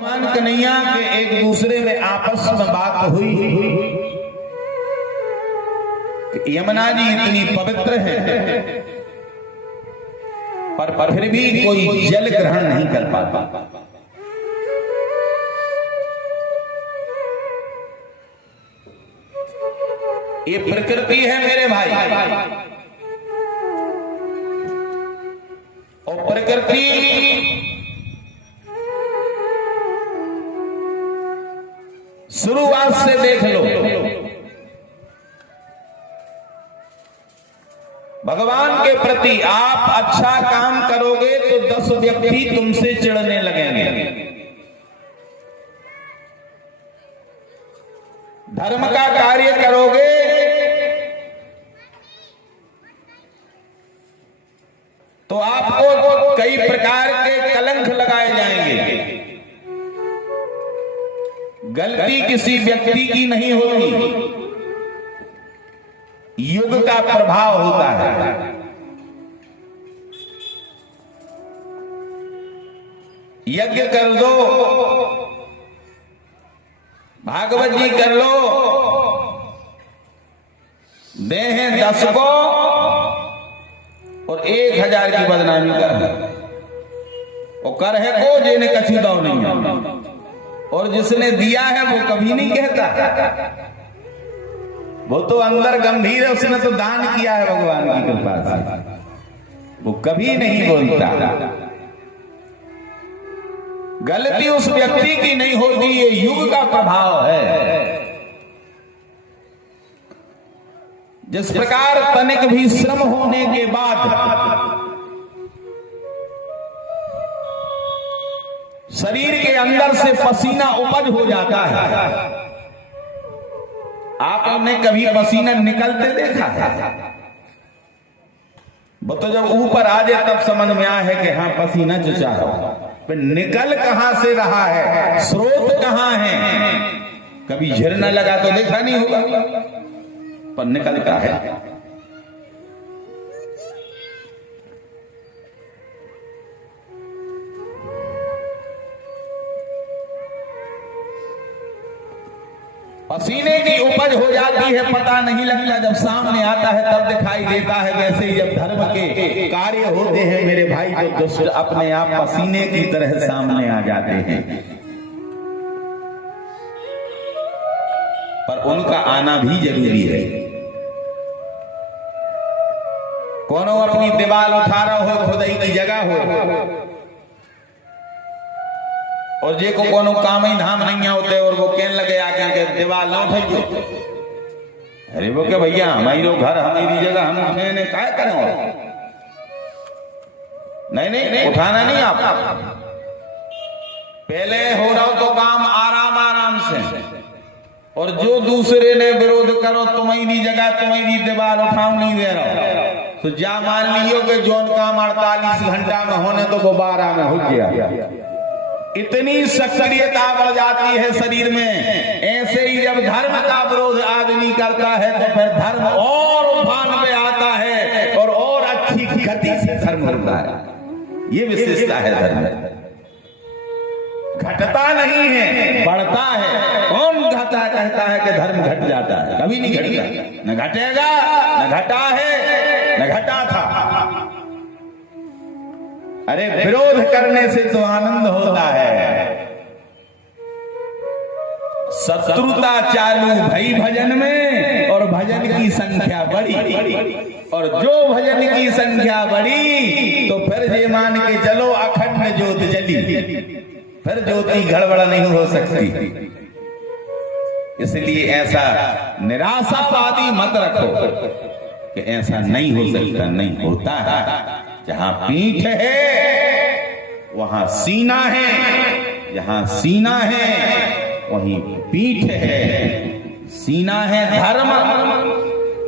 भगवान कन्हैया के एक दूसरे में आपस में बात हुई कि यमुना जी इतनी पवित्र है पर फिर भी कोई जल ग्रहण नहीं कर पाता। ये प्रकृति है मेरे भाई, और प्रकृति शुरुआत से देख लो, भगवान के प्रति आप अच्छा काम करोगे तो 10 व्यक्ति तुमसे चिढ़ने लगेंगे। धर्म का कार्य करोगे तो आपको कई प्रकार के कलंक लगाए जाएंगे। गलती किसी व्यक्ति की नहीं होती, युग का प्रभाव होता है। यज्ञ कर दो, भागवत जी कर लो, देहें 10 को और 1000 की बदनामी कर है को जेने कछु दो नहीं है, और जिसने दिया है वो कभी नहीं कहता, वो तो अंदर गंभीर है, उसने तो दान किया है भगवान की कृपा से, वो कभी नहीं बोलता। गलती उस व्यक्ति की नहीं होती, ये युग का प्रभाव है। जिस प्रकार तनिक भी श्रम होने के बाद शरीर के अंदर से पसीना उपज हो जाता है। आपने कभी पसीना निकलते देखा है? वो तो जब ऊपर आ जाए तब समझ में आया है कि हाँ पसीना चुचा है, पर निकल कहां से रहा है, स्रोत कहां है? कभी झरना लगा तो देखा नहीं होगा, पर निकलता है। पसीने की उपज हो जाती है, पता नहीं लगता, जब सामने आता है तब दिखाई देता है। वैसे ही जब धर्म के कार्य होते हैं मेरे भाई, तो दुष्ट अपने आप पसीने की तरह सामने आ जाते हैं, पर उनका आना भी जरूरी है। कोनो अपनी दीवार उठा रहा हो, खुदाई की जगह हो, और जे को कोनो काम ही धाम नहीं होते, और वो कहने लगे आगे के दीवार ना उठाइए। अरे वो क्या भैया, हमारी घर हमारी जगह, हम उठने क्या करें? और नहीं उठाना नहीं। आप पहले हो रहा हो तो काम आराम से, और जो दूसरे ने विरोध करो, तुम्हारी जगह तुम्हारी दीवार उठाओ नहीं दे रहा, तो जा मान लियो कि जोन काम 48 घंटा में होने तो वो 12 में हो गया। इतनी सक्रियता बढ़ जाती है शरीर में। ऐसे ही जब धर्म का विरोध आदमी करता है तो फिर धर्म और उफान में आता है, और अच्छी गति से धर्म होता है। ये विशेषता है धर्म, घटता नहीं है, बढ़ता है। कौन कहता है कि धर्म घट जाता है? कभी नहीं घटता, न घटेगा, न घटा है, न घटा था। अरे विरोध करने से तो आनंद होता है। शत्रुता चालू भई भजन में, और भजन की संख्या बढ़ी, और जो भजन की संख्या बढ़ी तो फिर ये मान के चलो अखंड ज्योत जली, फिर ज्योति गड़बड़ नहीं हो सकती। इसलिए ऐसा निराशावादी मत रखो कि ऐसा नहीं हो सकता, नहीं होता है। जहां पीठ है वहां सीना है, जहां सीना है वहीं पीठ है। सीना है धर्म,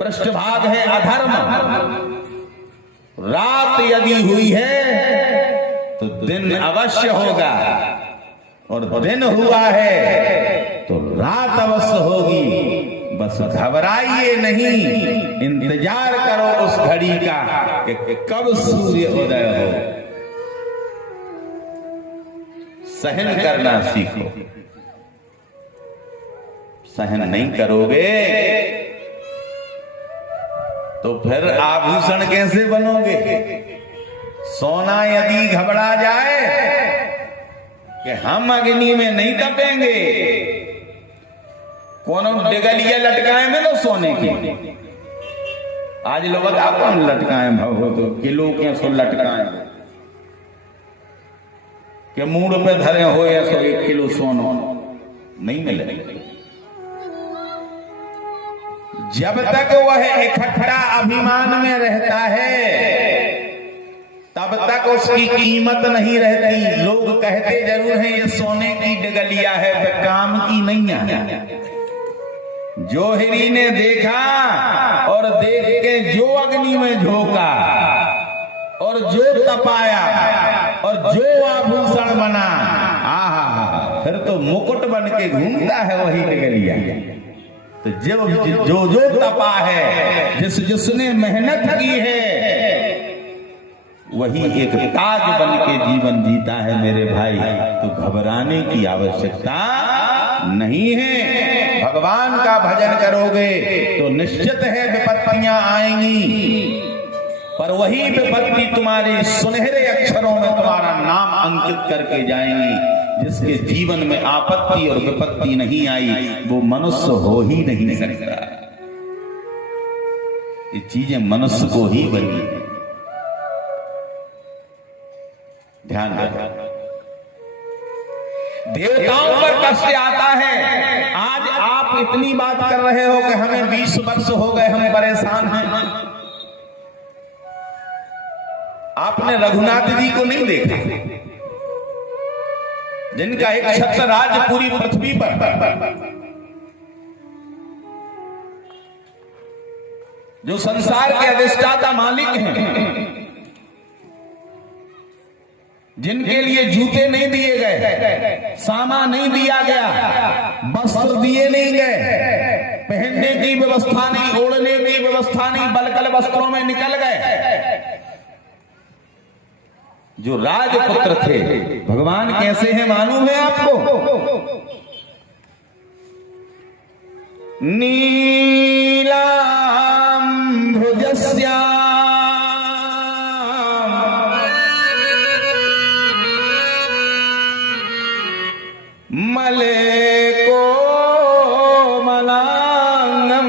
पृष्ठभाग है अधर्म। रात यदि हुई है तो दिन अवश्य होगा, और दिन हुआ है तो रात अवश्य होगी। बस घबराइए नहीं, इंतजार करो उस घड़ी का कि कब सूर्य उदय हो। सहन करना सीखो। सहन नहीं करोगे तो फिर आभूषण कैसे बनोगे? सोना यदि घबरा जाए कि हम अग्नि में नहीं तपेंगे, कौन डिगलिया लटकाए में लो सोने की। आज लोग बताओ कौन लटकाए भाव तो किलो के सो लटकाए के मूड पे धरे हो या सो 1 किलो सोनो नहीं मिले। जब तक वह इकट्ठा अभिमान में रहता है तब तक उसकी कीमत नहीं रहती। लोग कहते जरूर हैं ये सोने की डगलिया है, वह काम की नहीं है। जोहरी ने देखा और देख के जो अग्नि में झोंका और जो तपाया और जो आभूषण बना, आहा, फिर तो मुकुट बन के घूमता है वही डगलिया। तो जो तपा है, जिसने मेहनत की है, वही एक ताज बन के जीवन जीता है मेरे भाई। तो घबराने की आवश्यकता नहीं है। भगवान का भजन करोगे तो निश्चित है विपत्तियां आएंगी, पर वही विपत्ति तुम्हारे सुनहरे अक्षरों में तुम्हारा नाम अंकित करके जाएंगी। जिसके जीवन में आपत्ति और विपत्ति नहीं आई वो मनुष्य हो ही नहीं सकता। ये चीजें मनुष्य को ही बनी। ध्यान रखो, देवताओं पर कष्ट आता है। आज आप इतनी बात कर रहे हो कि हमें 20 वर्ष हो गए, हम परेशान हैं। आपने रघुनाथ जी को नहीं देखा, जिनका एक छत्र राज पूरी पृथ्वी पर, जो संसार के अधिष्ठाता मालिक हैं, जिनके लिए जूते नहीं दिए गए, सामा नहीं दिया गया, वस्त्र दिए नहीं गए, पहनने की व्यवस्था नहीं, ओढ़ने की व्यवस्था नहीं, बलकल वस्त्रों में निकल गए। जो राजपुत्र थे, भगवान कैसे हैं मालूम है आपको? नीलाम्भुजस्या मलेको मलांगम।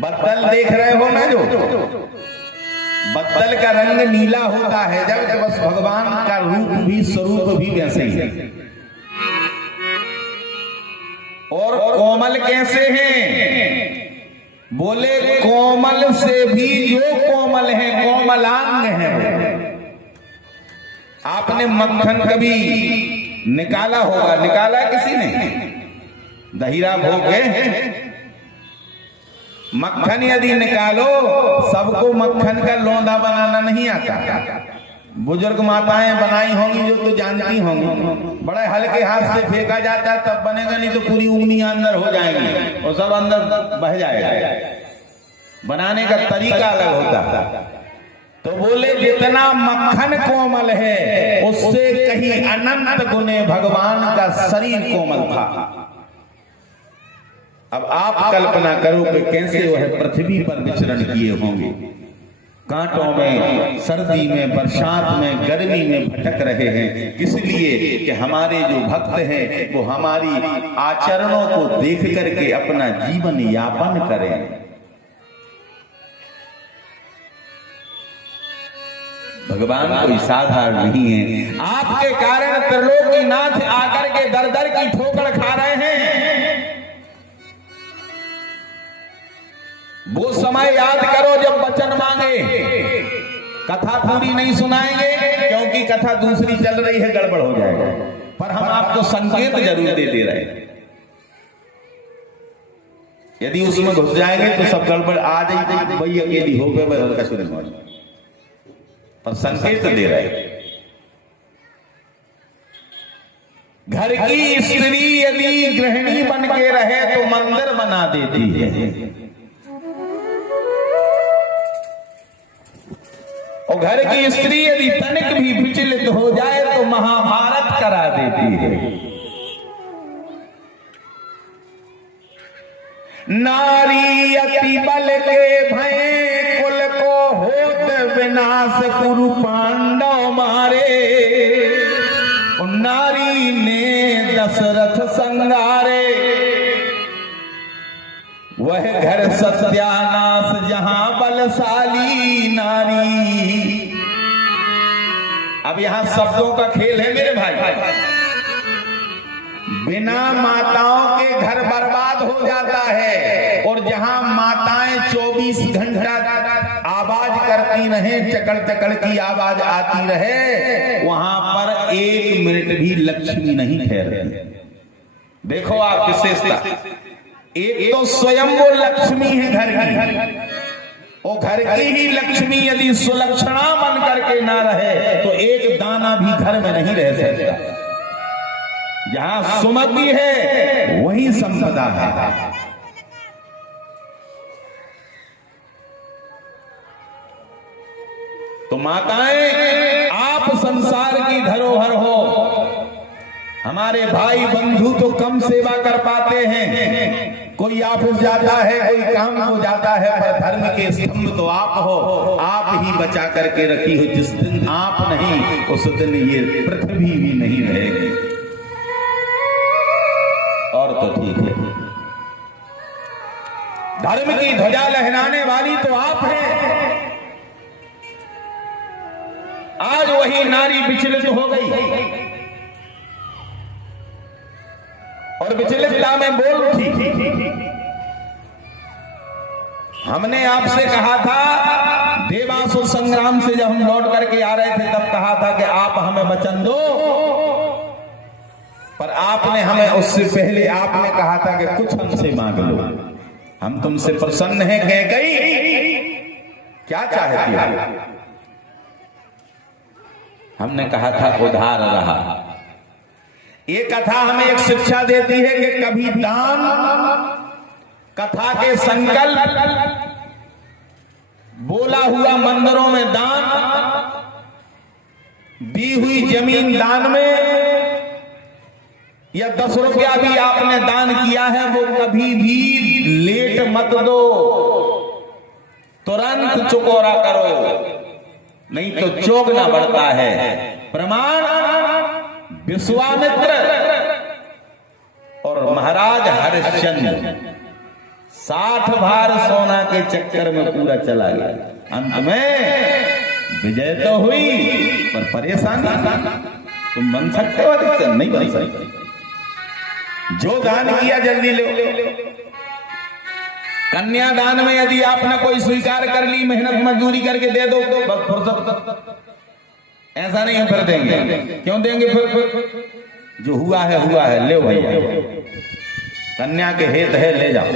बदल देख रहे हो ना, जो बदल का रंग नीला होता है जब, तो बस भगवान का रूप भी स्वरूप भी वैसे ही है। और कोमल कैसे हैं? बोले कोमल से भी जो कोमल है, कोमलांग है। आपने मक्खन कभी निकाला होगा, निकाला किसी ने? दहीरा भोग के मक्खन यदि निकालो, सबको मक्खन का लोंदा बनाना नहीं आता। बुजुर्ग माताएं बनाई होंगी जो तो जानती होंगी। बड़े हल्के हाथ से फेंका जाता है तब बनेगा, नहीं तो पूरी उंगलियां अंदर हो जाएंगी और सब अंदर बह जाएगा। बनाने का तरीका अलग होता। तो बोले जितना मक्खन कोमल है उससे कहीं अनंत गुने भगवान का शरीर कोमल था। अब आप कल्पना करो कि कैसे वह पृथ्वी पर विचरण किए होंगे। कांटों में, सर्दी में, बरसात में, गर्मी में भटक रहे हैं, इसलिए कि हमारे जो भक्त हैं वो हमारी आचरणों को देख करके अपना जीवन यापन करें। भगवान कोई साधारण नहीं है। आपके कारण त्रिलोकीनाथ आकर के दर दर की ठोकर खा रहे हैं। वो समय याद करो जब वचन मांगे। कथा पूरी नहीं सुनाएंगे क्योंकि कथा दूसरी चल रही है, गड़बड़ हो जाएगा, पर हम आपको संकेत जरूर दे रहे हैं। यदि उसमें घुस जाएंगे तो सब गड़बड़ आ जाएगी, वही अकेली हो गए, वह का शुरू हो जाए, पर संकेत दे रहे। घर की स्त्री यदि गृहिणी बन के रहे तो मंदिर बना देती है, और घर की स्त्री यदि तनिक भी विचलित हो जाए तो महाभारत करा देती है। नारी अति बल के भय कुल को होत विनाश कुरु पांडव मारे। नारी ने दशरथ संगारे वह घर सत्यानाश जहां बलशाली नारी। अब यहां शब्दों का खेल है मेरे भाई। बिना माताओं के घर बर्बाद हो जाता है और जहां माताएं 24 घंटा आवाज करती रहे, चकड़ चकड़ की आवाज आती रहे, वहां पर 1 मिनट भी लक्ष्मी नहीं ठहरती। देखो आप विशेषता, एक तो स्वयं वो लक्ष्मी है घर की, और घर की ही लक्ष्मी यदि सुलक्षणा बन करके ना रहे तो एक दाना भी घर में नहीं रह सकता। जहां सुमति है वही संपदा है। तो माताएं आप संसार की धरोहर हो। हमारे भाई बंधु तो कम सेवा कर पाते हैं, कोई ऑफिस जाता है, कोई काम हो जाता है, पर धर्म के स्तंभ तो आप हो। आप ही बचा करके रखी हो। जिस दिन आप नहीं उस दिन ये पृथ्वी भी नहीं रहेगी। और तो ठीक है, धर्म की ध्वजा लहराने वाली तो आप हैं। आज वही नारी विचलित हो गई और विचलितता में बोल उठी। हमने आपसे कहा था, देवासुर संग्राम से जब हम लौट करके आ रहे थे तब कहा था कि आप हमें वचन दो, पर आपने हमें उससे पहले आपने कहा था कि कुछ हमसे मांग लो, हम तुमसे प्रसन्न हैं। कैकई क्या चाहती है? हमने कहा था उधार रहा। ये कथा हमें एक शिक्षा देती है कि कभी दान, कथा के संकल्प, बोला हुआ मंदिरों में दान, दी हुई जमीन दान में, या 10 रुपया भी आपने दान किया है, वो कभी भी लेट मत दो, तुरंत चुकोरा करो, नहीं तो चौगना बढ़ता है। प्रमाण विश्वामित्र और महाराज हरिश्चंद्र 60 भार सोना के चक्कर में पूरा चला गया। अंत में विजय तो हुई पर परेशानी। तुम बन सकते हो? नहीं बन सकते। जो दान किया जल्दी लो। कन्यादान में यदि आपने कोई स्वीकार कर ली, मेहनत मजदूरी करके दे दो, बस फुर्सत। ऐसा नहीं हम फिर देंगे। क्यों देंगे? फिर जो हुआ है ले भैया, कन्या के हेत है, ले जाओ।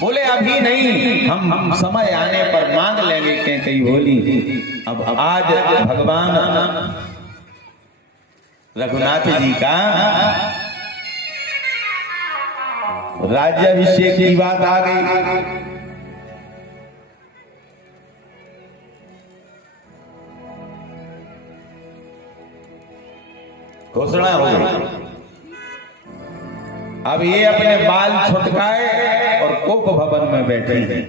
बोले अभी नहीं, हम समय आने पर मांग लेंगे। कई बोली अब आज भगवान रघुनाथ जी का राज्याभिषेक की बात आ गई। घोषणा हो गई। अब ये अपने बाल छुटकाए और कोप भवन में बैठे हैं,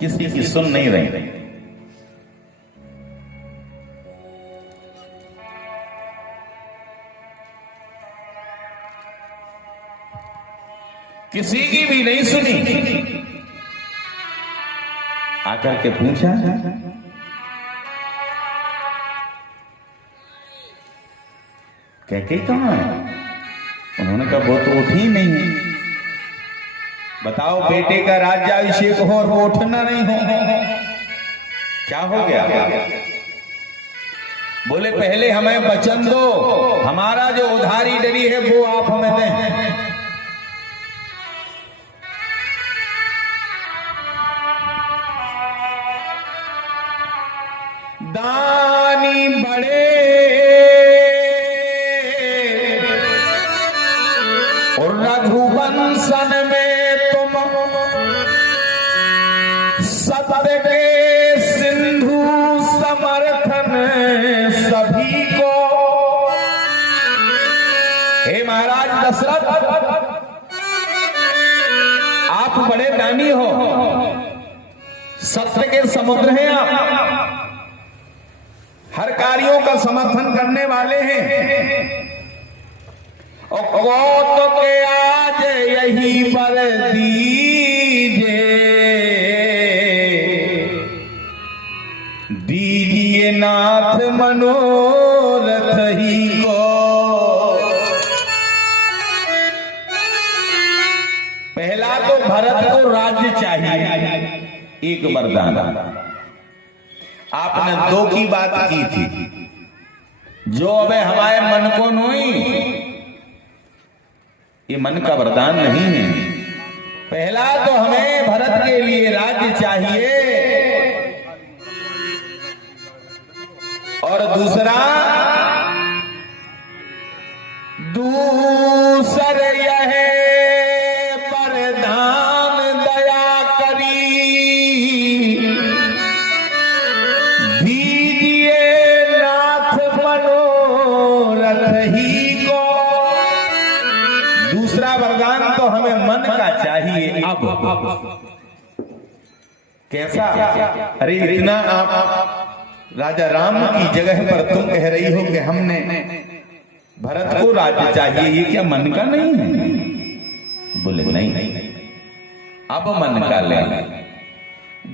किसी की सुन नहीं रही। किसी की भी नहीं सुनी। आकर के पूछा, कैकेयी कहां है? उन्होंने कहा वो तो उठी नहीं है। बताओ, बेटे का राज्याभिषेक हो और वो उठना नहीं हो, क्या हो गया? बोले पहले हमें वचन दो, हमारा जो उधारी डरी है वो आप हमें दें। दानी बड़े और रघुवंशन में तुम सत्य के दशरथ, आप बड़े दानी हो, सत्य के समुद्र हैं आप, हर कार्यों का समर्थन करने वाले हैं। और कौतुक के आज यही पर दीजिए नाथ मनोरथ ही को। पहला तो भरत को राज्य चाहिए, एक वरदान। आपने दो की बात की थी, जो अब हमारे मन को नोई, ये मन का वरदान नहीं है। पहला तो हमें भरत के लिए राज्य चाहिए, और दूसरा यह वरदान दया करी दीजिए नाथ मनोरथ ही को। दूसरा वरदान तो हमें मन का चाहिए। अब कैसा? अरे इतना आप राजा राम की जगह पर तुम कह रही हो कि हमने भरत को राज्य चाहिए, ये क्या मन का नहीं है? बोले नहीं, अब मन का ले।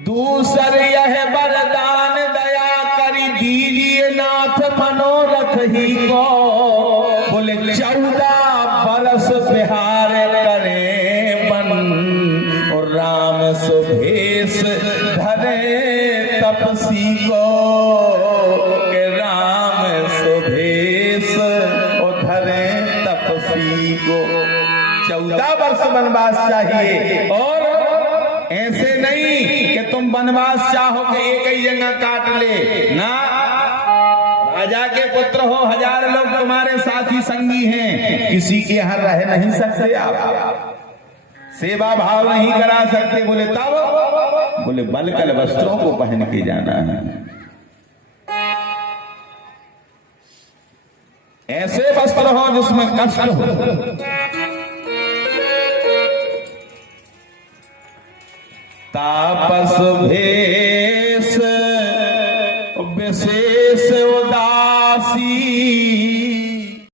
दूसर यह वरदान दया करी दीजिए नाथ मनोरथ ही को। बोले 14 बरस बिहार करे बन, और राम सुभेश धरे तपसी को। के राम सुभेश और धरे तपसी को। 14 वर्ष वनवास चाहिए, और ऐसे नहीं कि तुम वनवास चाहो कि एक ही जगह काट ले ना। राजा के पुत्र हो, 1000 लोग तुम्हारे साथी संगी हैं, किसी के यहां रह नहीं सकते आप, सेवा भाव नहीं करा सकते। बोले तब? बोले बलकल वस्त्रों को पहन के जाना है। ऐसे वस्त्र हो जिसमें कष्ट हो। तापस भे